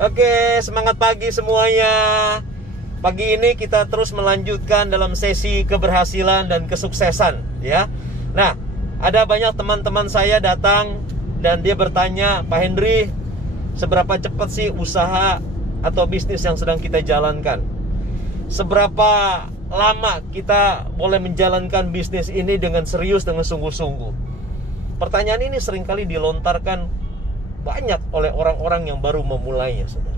Oke, semangat pagi semuanya. Pagi ini kita terus melanjutkan dalam sesi keberhasilan dan kesuksesan, ya. Nah, ada banyak teman-teman saya datang dan dia bertanya, Pak Hendry, seberapa cepat sih usaha atau bisnis yang sedang kita jalankan? Seberapa lama kita boleh menjalankan bisnis ini dengan serius, dengan sungguh-sungguh? Pertanyaan ini seringkali dilontarkan banyak oleh orang-orang yang baru memulainya, saudara.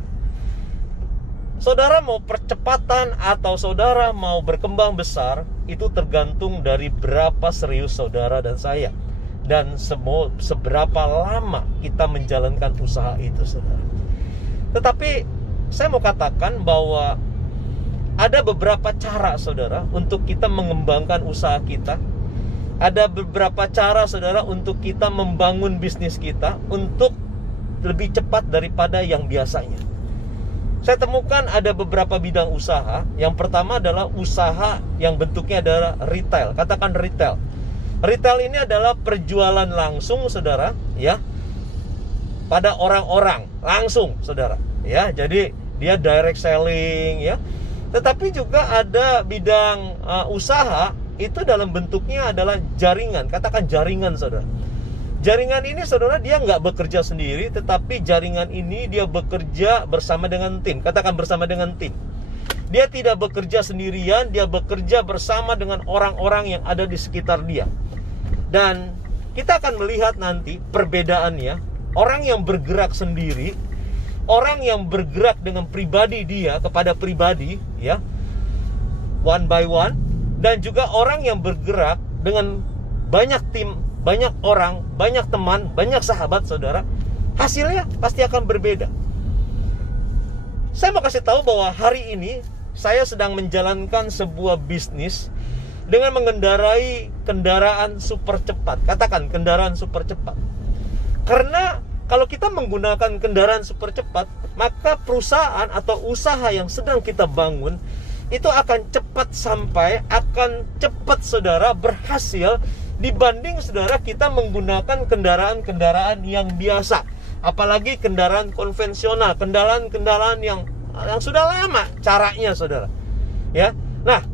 Saudara mau percepatan atau saudara mau berkembang besar, itu tergantung dari berapa serius saudara dan saya, dan seberapa lama kita menjalankan usaha itu, saudara. Tetapi saya mau katakan bahwa ada beberapa cara, saudara, untuk kita mengembangkan usaha kita. Ada beberapa cara, saudara, untuk kita membangun bisnis kita untuk lebih cepat daripada yang biasanya. Saya temukan ada beberapa bidang usaha. Yang pertama adalah usaha yang bentuknya adalah retail. Katakan retail. Retail ini adalah perjualan langsung, saudara, ya, pada orang-orang langsung, saudara, ya. Jadi dia direct selling, ya. Tetapi juga ada bidang usaha itu dalam bentuknya adalah jaringan. Katakan jaringan, saudara. Jaringan ini, saudara, dia nggak bekerja sendiri, tetapi jaringan ini dia bekerja bersama dengan tim. Katakan bersama dengan tim. Dia tidak bekerja sendirian, dia bekerja bersama dengan orang-orang yang ada di sekitar dia. Dan kita akan melihat nanti perbedaannya. Orang yang bergerak sendiri, orang yang bergerak dengan pribadi dia kepada pribadi, ya, one by one, dan juga orang yang bergerak dengan banyak tim, banyak orang, banyak teman, banyak sahabat, saudara, hasilnya pasti akan berbeda. Saya mau kasih tahu bahwa hari ini saya sedang menjalankan sebuah bisnis dengan mengendarai kendaraan super cepat. Katakan kendaraan super cepat. Karena kalau kita menggunakan kendaraan super cepat, maka perusahaan atau usaha yang sedang kita bangun itu akan cepat sampai, akan cepat, saudara, berhasil dibanding, saudara, kita menggunakan kendaraan-kendaraan yang biasa. Apalagi kendaraan konvensional, kendaraan-kendaraan yang sudah lama caranya, saudara, ya. Nah,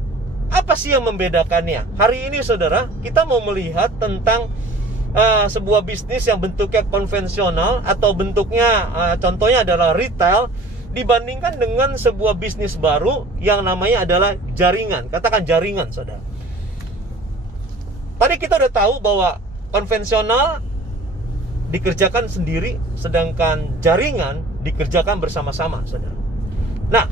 apa sih yang membedakannya? Hari ini, saudara, kita mau melihat tentang sebuah bisnis yang bentuknya konvensional atau bentuknya contohnya adalah retail, dibandingkan dengan sebuah bisnis baru yang namanya adalah jaringan. Katakan jaringan, saudara. Tadi kita udah tahu bahwa konvensional dikerjakan sendiri, sedangkan jaringan dikerjakan bersama-sama, saudara. Nah,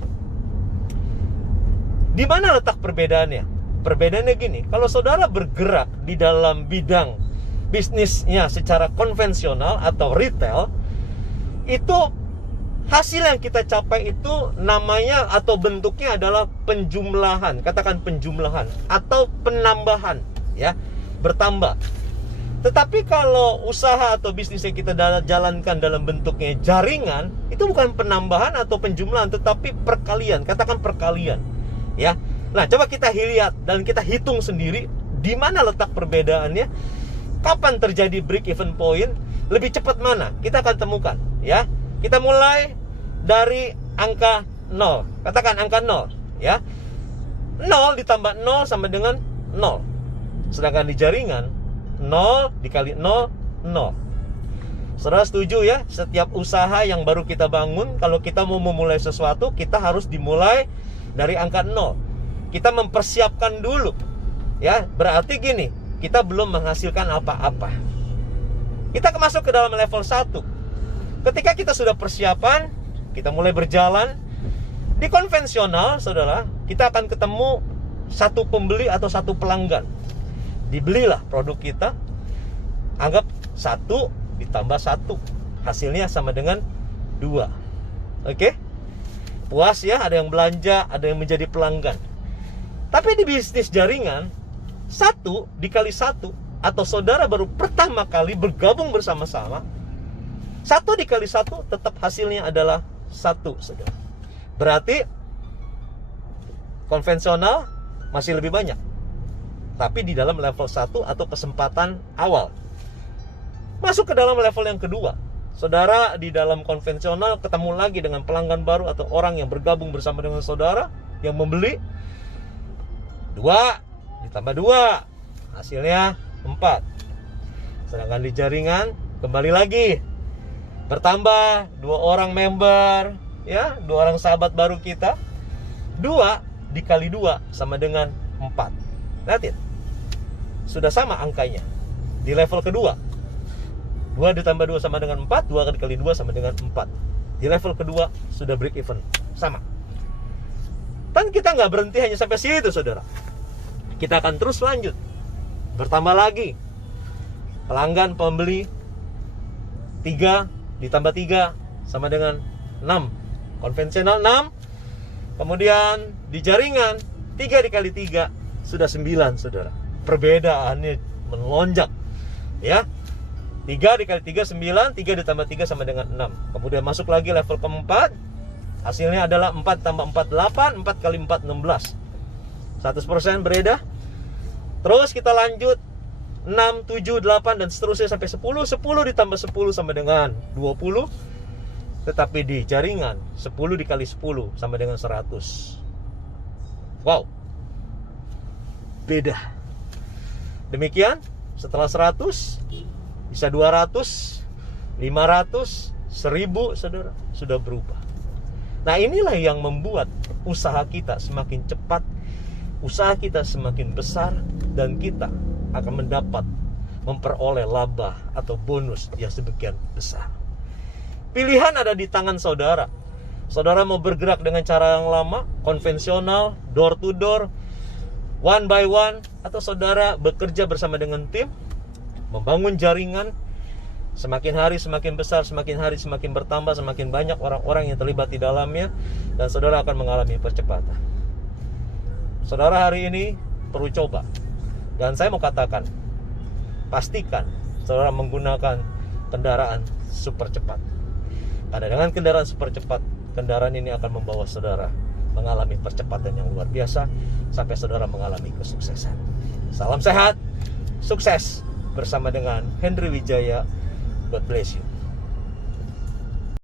di mana letak perbedaannya? Perbedaannya gini, kalau saudara bergerak di dalam bidang bisnisnya secara konvensional atau retail, itu hasil yang kita capai itu namanya atau bentuknya adalah penjumlahan. Katakan penjumlahan atau penambahan, ya, bertambah. Tetapi kalau usaha atau bisnis yang kita jalankan dalam bentuknya jaringan, itu bukan penambahan atau penjumlahan, tetapi perkalian. Katakan perkalian, ya. Nah, coba kita lihat dan kita hitung sendiri di mana letak perbedaannya. Kapan terjadi break even point? Lebih cepat mana? Kita akan temukan, ya. Kita mulai dari angka 0. Katakan angka 0, ya. 0 ditambah 0 sama dengan 0. Sedangkan di jaringan 0 dikali 0, 0. Saudara setuju, ya? Setiap usaha yang baru kita bangun, kalau kita mau memulai sesuatu, kita harus dimulai dari angka 0. Kita mempersiapkan dulu, ya. Berarti gini, kita belum menghasilkan apa-apa. Kita masuk ke dalam level 1. Ketika kita sudah persiapan, kita mulai berjalan. Di konvensional, saudara, kita akan ketemu satu pembeli atau satu pelanggan. Dibelilah produk kita. Anggap 1 ditambah 1, hasilnya sama dengan 2. Oke? Puas, ya, ada yang belanja, ada yang menjadi pelanggan. Tapi di bisnis jaringan, 1 dikali 1, atau saudara baru pertama kali bergabung bersama-sama, 1 dikali 1 tetap hasilnya adalah 1, saudara. Berarti konvensional masih lebih banyak, tapi di dalam level 1 atau kesempatan awal. Masuk ke dalam level yang kedua, saudara di dalam konvensional ketemu lagi dengan pelanggan baru atau orang yang bergabung bersama dengan saudara yang membeli, 2 ditambah 2 hasilnya 4. Sedangkan di jaringan kembali lagi bertambah 2 orang member, ya, 2 orang sahabat baru kita. 2 dikali 2 sama dengan 4. Lihat, sudah sama angkanya di level kedua. 2 ditambah 2 sama dengan 4, 2 dikali 2 sama dengan 4. Di level kedua sudah break even, sama. Dan kita nggak berhenti hanya sampai situ, saudara. Kita akan terus lanjut, bertambah lagi pelanggan pembeli. 3 ditambah 3 sama dengan 6. Konvensional 6. Kemudian di jaringan 3 dikali 3 sudah 9, saudara. Perbedaannya melonjak, ya. 3 dikali 3 9, 3 ditambah 3 sama dengan 6. Kemudian masuk lagi level keempat. Hasilnya adalah 4 tambah 4 8, 4 kali 4 16. 100% beredar. Terus kita lanjut 6, 7, 8 dan seterusnya sampai 10. 10 ditambah 10 sama dengan 20. Tetapi di jaringan 10 dikali 10 sama dengan 100. Wow, beda. Demikian, setelah 100 bisa 200, 500, 1000, saudara, sudah berubah. Nah, inilah yang membuat usaha kita semakin cepat, usaha kita semakin besar, dan kita akan memperoleh laba atau bonus yang sebegian besar. Pilihan ada di tangan saudara. Saudara mau bergerak dengan cara yang lama, konvensional, door to door, one by one, atau saudara bekerja bersama dengan tim, membangun jaringan. Semakin hari semakin besar, semakin hari semakin bertambah, semakin banyak orang-orang yang terlibat di dalamnya, dan saudara akan mengalami percepatan. Saudara hari ini perlu coba. Dan saya mau katakan, pastikan saudara menggunakan kendaraan super cepat. Karena dengan kendaraan super cepat, kendaraan ini akan membawa saudara mengalami percepatan yang luar biasa sampai saudara mengalami kesuksesan. Salam sehat, sukses bersama dengan Henry Wijaya. God bless you.